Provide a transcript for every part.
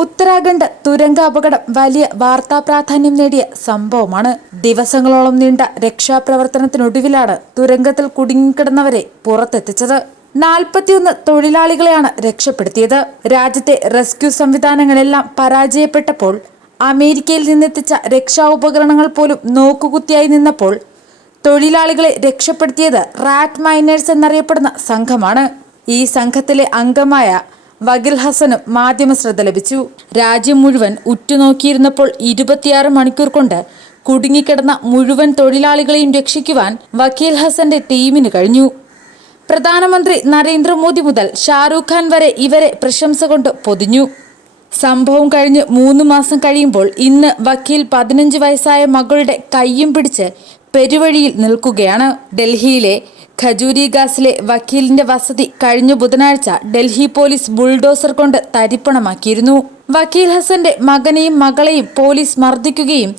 ഉത്തരാഖണ്ഡ് തുരങ്ക അപകടം വലിയ വാർത്താ പ്രാധാന്യം നേടിയ സംഭവമാണ്. ദിവസങ്ങളോളം നീണ്ട രക്ഷാപ്രവർത്തനത്തിനൊടുവിലാണ് തുരങ്കത്തിൽ കുടുങ്ങിക്കിടന്നവരെ പുറത്തെത്തിച്ചത്. 41 തൊഴിലാളികളെയാണ് രക്ഷപ്പെടുത്തിയത്. രാജ്യത്തെ റെസ്ക്യൂ സംവിധാനങ്ങളെല്ലാം പരാജയപ്പെട്ടപ്പോൾ, അമേരിക്കയിൽ നിന്നെത്തിച്ച രക്ഷാ ഉപകരണങ്ങൾ പോലും നോക്കുകുത്തിയായി നിന്നപ്പോൾ തൊഴിലാളികളെ രക്ഷപ്പെടുത്തിയത് റാറ്റ് മൈനേഴ്സ് എന്നറിയപ്പെടുന്ന സംഘമാണ്. ഈ സംഘത്തിലെ അംഗമായ വക്കീൽ ഹസനും മാധ്യമ ശ്രദ്ധ ലഭിച്ചു. രാജ്യം മുഴുവൻ ഉറ്റുനോക്കിയിരുന്നപ്പോൾ 26 മണിക്കൂർ കൊണ്ട് കുടുങ്ങിക്കിടന്ന മുഴുവൻ തൊഴിലാളികളെയും രക്ഷിക്കുവാൻ വക്കീൽ ഹസന്റെ ടീമിന് കഴിഞ്ഞു. പ്രധാനമന്ത്രി നരേന്ദ്രമോദി മുതൽ ഷാരൂഖ് ഖാൻ വരെ ഇവരെ പ്രശംസ കൊണ്ട് പൊതിഞ്ഞു. സംഭവം കഴിഞ്ഞ് 3 മാസം കഴിയുമ്പോൾ ഇന്ന് വക്കീൽ 15 വയസ്സായ മകളുടെ കയ്യും പിടിച്ച് പെരുവഴിയിൽ നിൽക്കുകയാണ്. ഡൽഹിയിലെ ഖജൂരിഗാസിലെ വക്കീലിന്റെ വസതി കഴിഞ്ഞ ബുധനാഴ്ച ഡൽഹി പോലീസ് ബുൾഡോസർ കൊണ്ട് തരിപ്പണമാക്കിയിരുന്നു. വക്കീൽ ഹസന്റെ മകനെയും മകളെയും പോലീസ് മർദ്ദിക്കുകയും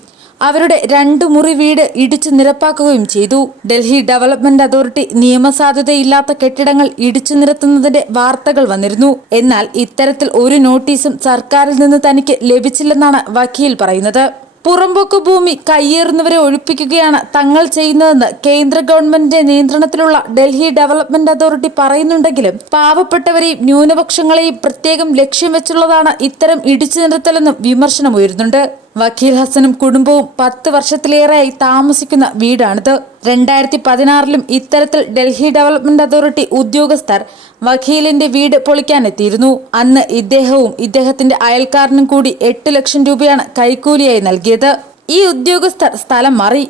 അവരുടെ 2 മുറി വീട് ഇടിച്ചു നിരപ്പാക്കുകയും ചെയ്തു. ഡൽഹി ഡെവലപ്മെന്റ് അതോറിറ്റി നിയമസാധുതയില്ലാത്ത കെട്ടിടങ്ങൾ ഇടിച്ചു നിരത്തുന്നതിന്റെ വാർത്തകൾ വന്നിരുന്നു. എന്നാൽ ഇത്തരത്തിൽ ഒരു നോട്ടീസും സർക്കാരിൽ നിന്ന് തനിക്ക് ലഭിച്ചില്ലെന്നാണ് വക്കീൽ പറയുന്നത്. പുറമ്പോക്ക് ഭൂമി കയ്യേറുന്നവരെ ഒഴിപ്പിക്കുകയാണ് തങ്ങൾ ചെയ്യുന്നതെന്ന് കേന്ദ്ര ഗവൺമെന്റിന്റെ നിയന്ത്രണത്തിലുള്ള ഡൽഹി ഡെവലപ്മെന്റ് അതോറിറ്റി പറയുന്നുണ്ടെങ്കിലും പാവപ്പെട്ടവരെയും ന്യൂനപക്ഷങ്ങളെയും പ്രത്യേകം ലക്ഷ്യം വെച്ചുള്ളതാണ് ഇത്തരം ഇടിച്ചു നിരത്തലെന്നും വിമർശനമുയരുന്നുണ്ട്. വക്കീൽ ഹസനും കുടുംബവും 10 വർഷത്തിലേറെയായി താമസിക്കുന്ന വീടാണിത്. 2016 ഇത്തരത്തിൽ ഡൽഹി ഡെവലപ്മെന്റ് അതോറിറ്റി ഉദ്യോഗസ്ഥർ വക്കീലിന്റെ വീട് പൊളിക്കാനെത്തിയിരുന്നു. അന്ന് ഇദ്ദേഹവും ഇദ്ദേഹത്തിന്റെ അയൽക്കാരനും കൂടി 8 ലക്ഷം രൂപയാണ് കൈക്കൂലിയായി നൽകിയത്. ഈ ഉദ്യോഗസ്ഥർ സ്ഥലം മാറി.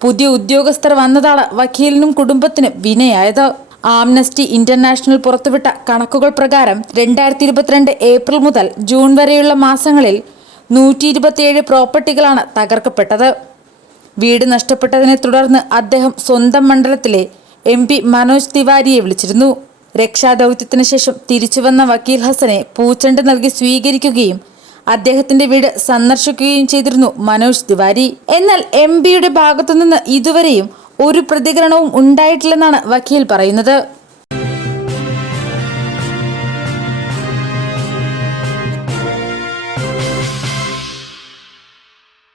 പുതിയ ഉദ്യോഗസ്ഥർ വന്നതാണ് വക്കീലിനും കുടുംബത്തിനും വിനയായത്. ആംനസ്റ്റി ഇന്റർനാഷണൽ പുറത്തുവിട്ട കണക്കുകൾ പ്രകാരം 2022 ഏപ്രിൽ മുതൽ ജൂൺ വരെയുള്ള മാസങ്ങളിൽ 127 പ്രോപ്പർട്ടികളാണ് തകർക്കപ്പെട്ടത്. വീട് നഷ്ടപ്പെട്ടതിനെ തുടർന്ന് അദ്ദേഹം സ്വന്തം മണ്ഡലത്തിലെ MP മനോജ് തിവാരിയെ വിളിച്ചിരുന്നു. രക്ഷാദൗത്യത്തിന് ശേഷം തിരിച്ചുവന്ന വക്കീൽ ഹസനെ പൂച്ചെണ്ട് നൽകി സ്വീകരിക്കുകയും അദ്ദേഹത്തിന്റെ വീട് സന്ദർശിക്കുകയും ചെയ്തിരുന്നു മനോജ് തിവാരി. എന്നാൽ MP യുടെ ഭാഗത്തുനിന്ന് ഇതുവരെയും ഒരു പ്രതികരണവും ഉണ്ടായിട്ടില്ലെന്നാണ് വക്കീൽ പറയുന്നത്.